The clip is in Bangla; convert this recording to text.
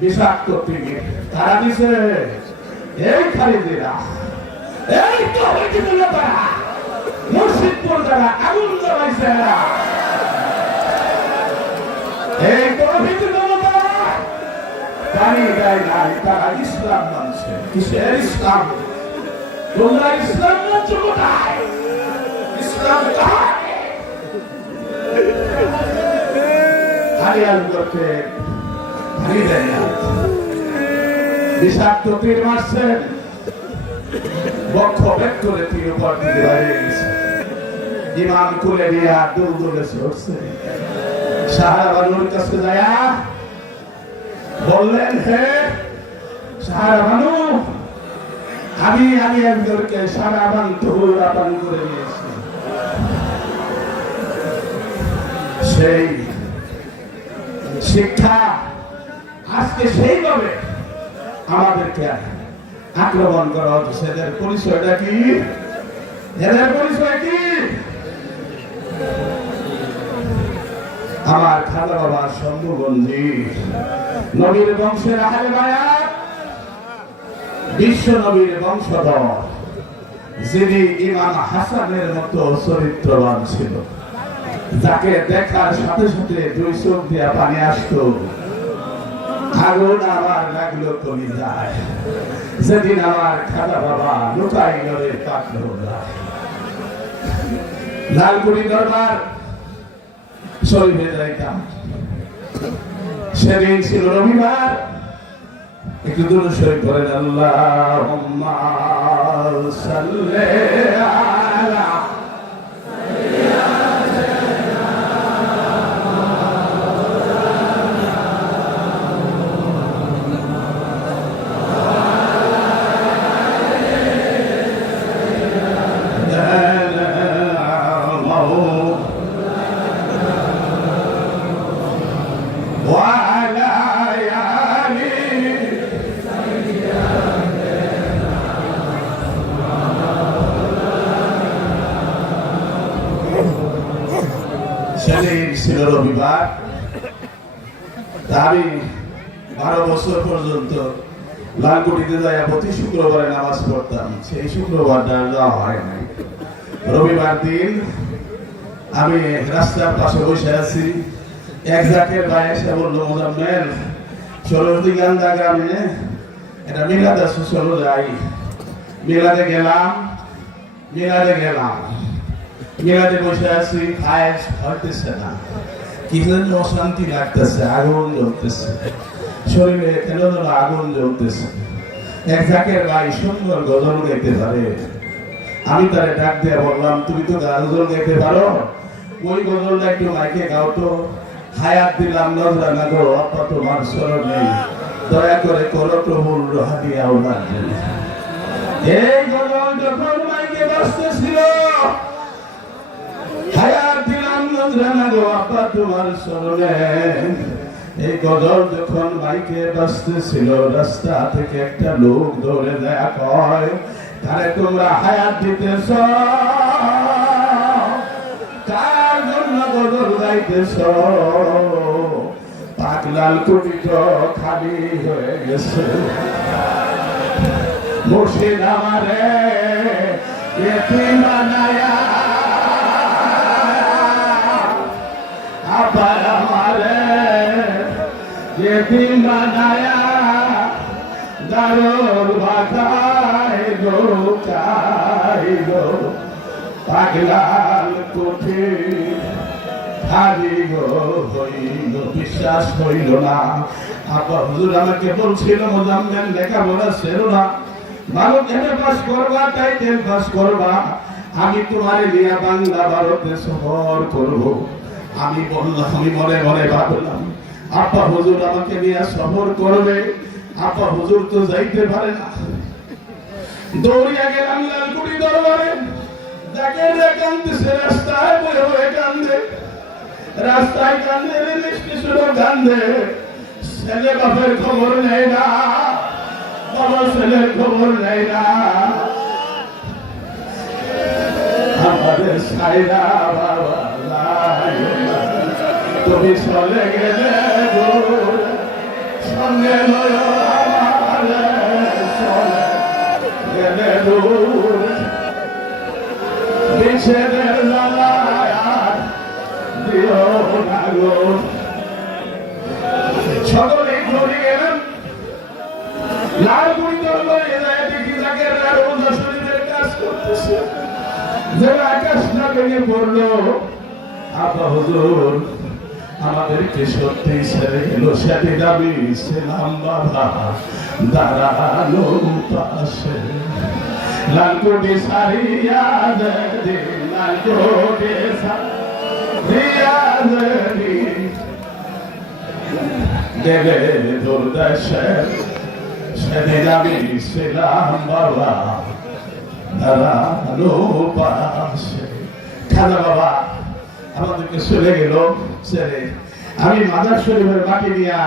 বিষাক্ত টিভি তারা দিছে এই খারিজিরা, এই তো হইতেছিল তারা মুর্শিদপুর যারা আগুন জ্বালাইছে এরা, এই তো হইতেছিল তারা পানি দেয় নাই, তারা ইসলাম মানছে। কিসের ইসলাম? তোমরা ইসলাম মানছো কোথায়? ইসলাম কোথায়? হারিয়াল করতে হারিয়ে দেয় না, বিষাক্ত তীর মারছেন, বক্ষ বেদ করে তীর উপর দিকে দাঁড়িয়ে গেছে। ইমাম কুলে দিয়া দূর দূরে ছড়ছে। শাহরাবানুর কাছে যায় বললেন, হে শাহরাবানু, আমি একজনকে শাহরাবান তহুরা পান করে নিয়েছি। সেই শিক্ষা আজকে সেইভাবে আমাদেরকে আক্রমণ করা হচ্ছে। সেদের পরিচয়টা কি? এদের পরিচয় কি? আমার খাজা বাবা শম্ভুগঞ্জি নবীর বংশের আহলে বায়াত, বিশ্ব নবীর বংশধর, যিনি ইমাম হাসানের মতো চরিত্রবান ছিল, যাকে দেখার সাথে সাথে দুই চোখ দিয়া পানি আসতো, আগুন আমার লাগলো কলিজায় যেদিন আমার খাজা বাবা লুকাই ঘরে কাটলো। লালপুরি দরবার শরীফে যাইতাম, সেদিন ছিল রবিবার। একটু দূরে শরীফ করেন, আল্লাহুম্মা সাল্লি আলা ছিল রবিবার। আমি 12 বছর পর্যন্ত লালকুটিতে যাই প্রতি শুক্রবারে নামাজ পড়তাম। সেই শুক্রবারটা যাওয়া হয় নাই। রবিবার দিন আমি রাস্তার পাশে বসে আছি, এক জাকের ভাই এসে বললো, মোজাম্মেল চলো গান্ধা গ্রামে এটা মিলাদে আছে, চলো যাই। মিলাদে গেলাম, মিলাদে বসে আছি, খায় হইতেছে না, কি যেন অশান্তি লাগতেছে, আগুন জ্বলতেছে শরীরে, কেন যেন আগুন জ্বলতেছে। এক জাকের ভাই সুন্দর গজল গাইতে পারে। আমি তারে ডাক দিয়ে বললাম, তুমি তো গজল গাইতে পারো, ওই গজলটা একটু মাইকে গাও তো। হায়াত দিলাম নজরানা গো, আপা তোমার স্মরণে, দয়া করে করো প্রভুর হাদিয়া ওনার জন্য। এই গজল যখন মাইকে বাজতেছিল, হায়াত দিলাম নজরানা গো, আপা তোমার স্মরণে, এই গজল যখন মাইকে বাজতেছিল, রাস্তা থেকে একটা লোক ধরে দেয়া কয়, তারে তোমরা হায়াত দিতেছ, কার জন্য গজল গাইতেছ? পাগলাল কুটি তো খালি হয়ে গেছে। মুর্শিদ আমারে এতিম বানায়া, আবার আমারে এতিম বানায়া, দারুল বাজায় গো চাই গো, পাগলাল কুটি খালি গো হইল, বিশ্বাস হইল না। আপা হুজুর আমাকে বলছিল, মোজাম্মেল লেখাপড়া ছিল না, ভালো এমএ পাস করবা, টাইটেল পাস করবা, আমি তোমারে নিয়ে বাংলা ভারতে সফর করব। আমি বললাম, আমি মনে মনে ভাবলাম, আপা হুজুর আমাকে নিয়ে সফর করবে, আপা হুজুর তো যাইতে পারে না। দৌড়িয়া গেলাম লালকুটি দরবারে, যাকে কান্দতেছে, রাস্তায় বয়ে বয়ে কান্দে, রাস্তায় কান্দে, রেল স্টেশনও কান্দে। ছেলে বাপের খবর নেই না, বাবা ছেলের খবর নেই না। আমাদের সাইরা বাবা তুমি চলে গেলে, গেল আমারে চলে গেলে দূর বিচ্ছেদের জ্বালায় আর দিও না গো। সকলেই চলে গেলেন। লাল পরিচয় লয়ে যায় দেখি তাকে রোজা শরীরের কাজ করতেছে। যারা আকাশ না ভেঙে পড়লো, আব্বা হুজুর আমাদেরকে সত্যি ছেড়ে গেল, সেটি দাবি ছিলাম বাবা দাঁড়ানো পাশে। লালকোটি সারিয়া দে, লালকোটি সারিয়া দে, দেবে তোর দেশে সেদিন আমি ছিলাম বাবা দাঁড়ানো পাশে। খাজা বাবা আমাদেরকে চলে গেল ছেড়ে। আমি মাজার শরীফের মাটি নিয়া